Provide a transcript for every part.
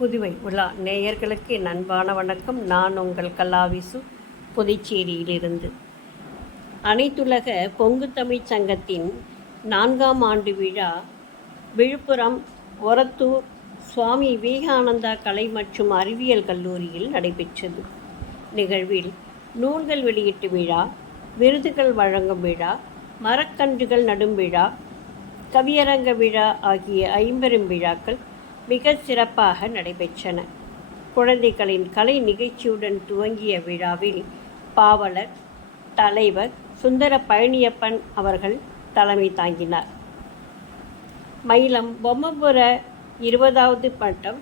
புதுவை உலா நேயர்களுக்கு என் அன்பான வணக்கம். நான் உங்கள் கலாவிசு, புதுச்சேரியிலிருந்து. அனைத்துலக பொங்கு தமிழ் சங்கத்தின் 4ஆம் ஆண்டு விழா விழுப்புரம் ஒரத்தூர் சுவாமி விவேகானந்தா கலை மற்றும் அறிவியல் கல்லூரியில் நடைபெற்றது. நிகழ்வில் நூல்கள் வெளியீட்டு விழா, விருதுகள் வழங்கும் விழா, மரக்கன்றுகள் நடும் விழா, கவியரங்க விழா ஆகிய 50 விழாக்கள் மிக சிறப்பாக நடைபெற்றன. குழந்தைகளின் கலை நிகழ்ச்சியுடன் துவங்கிய விழாவில் பாவலர் தலைவர் சுந்தர பழனியப்பன் அவர்கள் தலைமை தாங்கினார். மயிலம் பொம்மபுர 20வது பட்டம்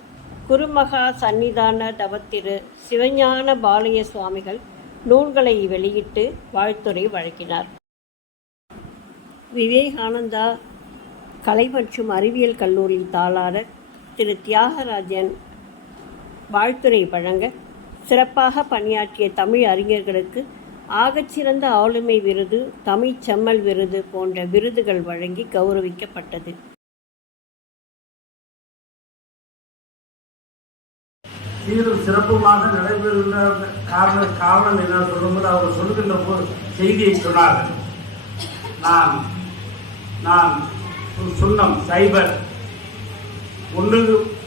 குருமகா சன்னிதான தவத்திரு சிவஞான பாலய சுவாமிகள் நூல்களை வெளியிட்டு வாழ்த்துரை வழங்கினார். விவேகானந்தா கலை மற்றும் அறிவியல் கல்லூரி தாளாளர் திரு தியாகராஜன் வாழ்த்துரை வழங்க, சிறப்பாக பணியாற்றிய தமிழ் அறிஞர்களுக்கு ஆகச்சிறந்த ஆளுமை விருது, தமிழ் செம்மல் விருது போன்ற விருதுகள் வழங்கி கௌரவிக்கப்பட்டது. சீரும் சிறப்புமாக நடைபெறுகின்ற காரணம் என்ன சொல்லும்போது அவர் சொல்லுகின்ற போது செய்தியை சொன்னார்கள். நான் சொன்னம் சைபர் ஒன்று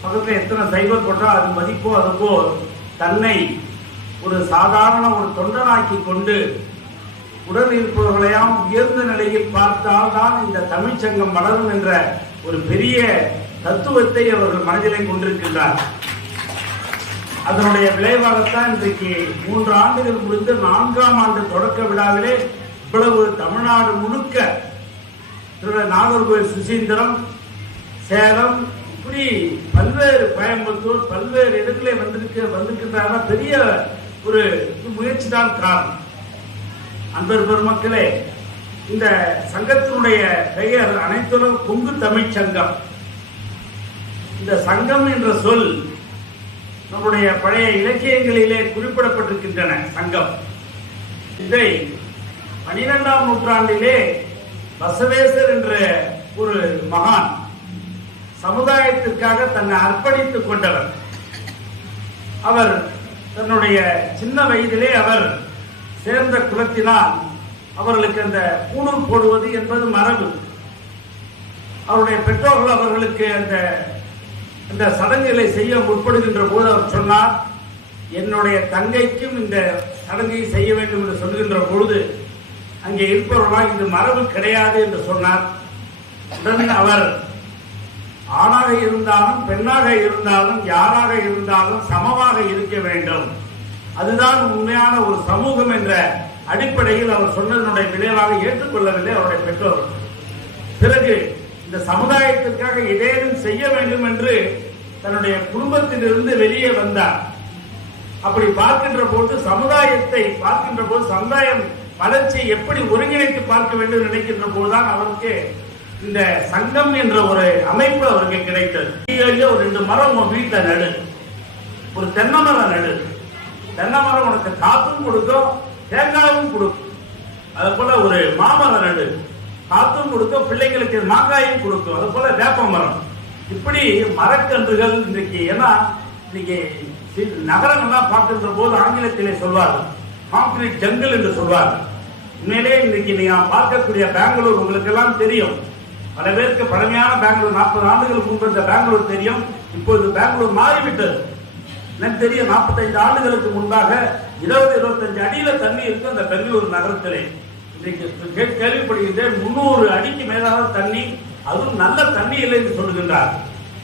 பக்கத்தில் எத்தனை சைபர் போட்டால் அது மதிப்போ அதுக்கோ தன்னை ஒரு சாதாரண ஒரு தொண்டனாக்கி கொண்டு உடல் இருப்பவர்களையாம் உயர்ந்த நிலையில் பார்த்தால்தான் இந்த தமிழ்ச்சங்கம் வளரும் என்ற ஒரு பெரிய தத்துவத்தை அவர்கள் மனதிலே கொண்டிருக்கின்றார். அதனுடைய விளைவாகத்தான் இன்றைக்கு 3 ஆண்டுகள் முடிந்து 4ஆம் ஆண்டு தொடக்க விழாவிலே இவ்வளவு தமிழ்நாடு முழுக்க நாகர்கோவில், சுசீந்திரம், சேலம், இப்படி பல்வேறு கோயம்புத்தூர் பல்வேறு இடங்களே வந்திருக்கின்ற பெரிய ஒரு முயற்சி தான் காரணம். அன்பர் பெருமக்களே, இந்த சங்கத்தினுடைய பெயர் அனைத்துலக பொங்கு தமிழ் சங்கம். இந்த சங்கம் என்ற சொல் நம்முடைய பழைய இலக்கியங்களிலே குறிப்பிடப்பட்டிருக்கின்றன. சங்கம் இதை 12ஆம் நூற்றாண்டிலே பசவேசர் என்ற ஒரு மகான் சமுதாயத்திற்காக தன்னை அர்ப்பணித்துக் கொண்டவர். அவர் தன்னுடைய சின்ன வயதிலே அவர் சேர்ந்த குலத்தினால் அவர்களுக்கு அந்த பூணூல் போடுவது என்பது மரபு. அவருடைய பெற்றோர்கள் அவர்களுக்கு அந்த சடங்குகளை செய்ய முற்படுகின்ற போது அவர் சொன்னார், என்னுடைய தங்கைக்கும் இந்த சடங்கை செய்ய வேண்டும் என்று சொல்கின்ற பொழுது அங்கே இருப்பவர்களால் இது மரபு கிடையாது என்று சொன்னார். உடனே அவர் ஆணாக இருந்தாலும் பெண்ணாக இருந்தாலும் யாராக இருந்தாலும் சமமாக இருக்க வேண்டும், அதுதான் உண்மையான ஒரு சமூகம் என்ற அடிப்படையில் அவர் சொன்னதனுடைய விளைவாக ஏற்றுக்கொள்ளவில்லை அவருடைய பெற்றோர். பிறகு இந்த சமுதாயத்திற்காக ஏதேனும் செய்ய வேண்டும் என்று தன்னுடைய குடும்பத்திலிருந்து வெளியே வந்தார். அப்படி பார்க்கின்ற போது சமுதாயத்தை பார்க்கின்ற போது சமுதாயம் வளர்ச்சியை எப்படி ஒருங்கிணைத்து பார்க்க வேண்டும் நினைக்கின்ற போதுதான் அவருக்கு இந்த சங்கம் என்ற ஒரு அமைப்பு அவருக்கு கிடைத்தது. ஒரு 2 மரம் உன் வீட்டில் நடு, ஒரு தென்னை மரம் நடு. தென்னை மரம் உனக்கு காத்தும் கொடுக்கும், தேங்காயும் கொடுக்கும். அது போல ஒரு மாமரம் நடு, காத்தும் கொடுக்கும், பிள்ளைங்களுக்கு மாங்காயும் கொடுக்கும். அது போல வேப்ப மரம். இப்படி மரக்கன்றுகள் இன்றைக்கு, ஏன்னா இன்னைக்கு நகரங்கள்லாம் பார்க்கின்ற போது ஆங்கிலத்திலே சொல்வார்கள் கான்கிரீட் ஜங்கிள் என்று சொல்வார்கள். உண்மையிலே இன்னைக்கு நீங்க பார்க்கக்கூடிய பெங்களூர் உங்களுக்கு எல்லாம் தெரியும். பல பேருக்கு பழமையான பெங்களூர் 40 ஆண்டுகளுக்கு முன்பு இந்த பெங்களூர் தெரியும். இப்போது பெங்களூர் மாறிவிட்டது. எனக்கு தெரியும், 45 ஆண்டுகளுக்கு முன்பாக 20-25 அடியில தண்ணி இருக்கு அந்த பெங்களூர் நகரத்திலே. இன்றைக்கு கேள்விப்படுகின்றேன் 300 அடிக்கு மேலான தண்ணி, அதுவும் நல்ல தண்ணி இல்லை என்று சொல்லுகின்றார்.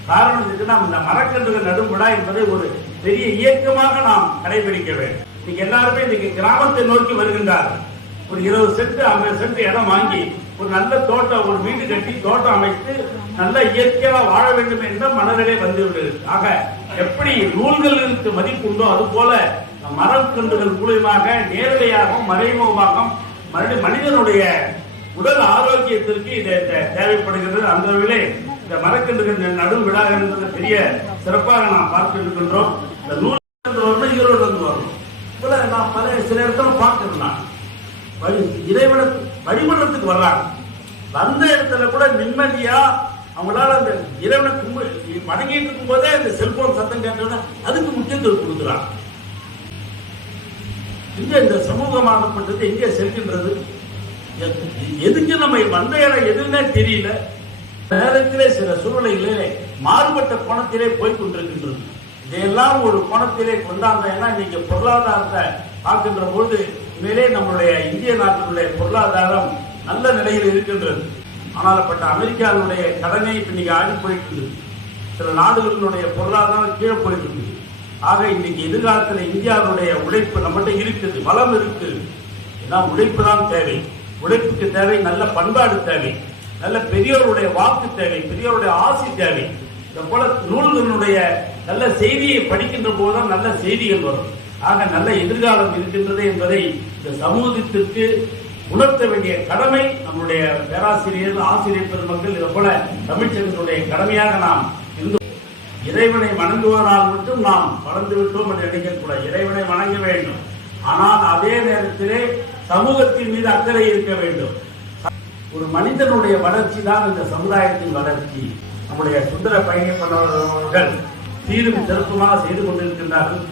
காரணம் இதுக்கு இந்த மரக்கன்றுகள் நடும் விழா என்பதை ஒரு பெரிய இயக்கமாக நாம் கடைபிடிக்க வேண்டும். இன்னைக்கு எல்லாருமே இன்னைக்கு கிராமத்தை நோக்கி வருகின்றார்கள். ஒரு 20 சென்ட் 50 சென்ட் இடம் வாங்கி ஒரு நல்ல தோட்டம், ஒரு வீடு கட்டி தோட்டம் அமைத்து நல்ல இயற்கையாக வாழ வேண்டும் என்ற மனநிலை வந்துவிடுகிறது. ஆக எப்படி நூல்களுக்கு மதிப்பு உண்டோ அது போல மரக்கன்றுகள் மூலமாக நேரடியாகவும் மறைமுகமாகவும் மனிதனுடைய உடல் ஆரோக்கியத்திற்கு இது தேவைப்படுகிறது. அந்த வகையிலே இந்த மரக்கன்றுகள் நடும் விழா என்பது பெரிய சிறப்பாக நாம் பார்த்து இருக்கின்றோம். இந்த நூல் ஈரோடு வந்து வரும் போல நான் சில இடத்துல பார்த்துருந்தேன். இறைவனை வழிபடுறதுக்கு வர்றாங்க. வந்த இடத்துல கூட நிம்மதியா அவங்களால அந்த இறைவனை வணங்கிட்டு இருக்கும் போதே அந்த செல்போன் சத்தம் கேட்டா அதுக்கு முக்கியத்துவம் கொடுக்குறாங்க. இங்க இந்த சமூகமாகப்பட்டது எங்கே செல்கின்றது? எதுக்கு நம்ம வந்த இடம் எதுன்னே தெரியல. நேரத்திலே சில சூழ்நிலைகளிலே மாறுபட்ட கோணத்திலே போய் கொண்டிருக்கின்றது. இதையெல்லாம் ஒரு கோணத்திலே கொண்டாந்தேன்னா இன்னைக்கு பொருளாதாரத்தை பார்க்கின்ற போது உண்மையிலே நம்மளுடைய இந்திய நாட்டினுடைய பொருளாதாரம் நல்ல நிலையில் இருக்கின்றது. ஆனால்பட்ட அமெரிக்காவுடைய கடனை இப்ப இன்னைக்கு ஆடி போயிட்டு இருக்குது. சில நாடுகளினுடைய பொருளாதாரம் கீழே போயிட்டு இருக்குது. ஆக இன்னைக்கு எதிர்காலத்தில் இந்தியாவுடைய உழைப்பு நம்மகிட்ட இருக்குது, பலம் இருக்கு. ஏன்னா உழைப்பு தான் தேவை. உழைப்புக்கு தேவை நல்ல பண்பாடு தேவை, நல்ல பெரியோருடைய வாக்கு தேவை, பெரியோருடைய ஆசி தேவை. இதை போல நூல்களுடைய நல்ல செய்தியை படிக்கின்ற போதுதான் நல்ல செய்திகள் வரும். ஆக நல்ல எதிர்காலம் இருக்கின்றது என்பதை இந்த சமூகத்திற்கு உணர்த்த வேண்டிய கடமை நம்முடைய பேராசிரியர், ஆசிரியர் பெருமக்கள், இதை போல தமிழ்ச்சங்கத்தினுடைய கடமையாக நாம் இருந்து இறைவனை வணங்குவதால் மட்டும் நாம் வளர்ந்து விட்டோம் என்று நினைக்கக்கூடாது. இறைவனை வணங்க வேண்டும், ஆனால் அதே நேரத்திலே சமூகத்தின் மீது அக்கறை இருக்க வேண்டும். ஒரு மனிதனுடைய வளர்ச்சி தான் இந்த சமுதாயத்தின் வளர்ச்சி. நம்முடைய சுந்தர பயணி பண்ணவர்கள் சீரும் சிறப்புமாக செய்து கொண்டிருக்கின்றார்கள்.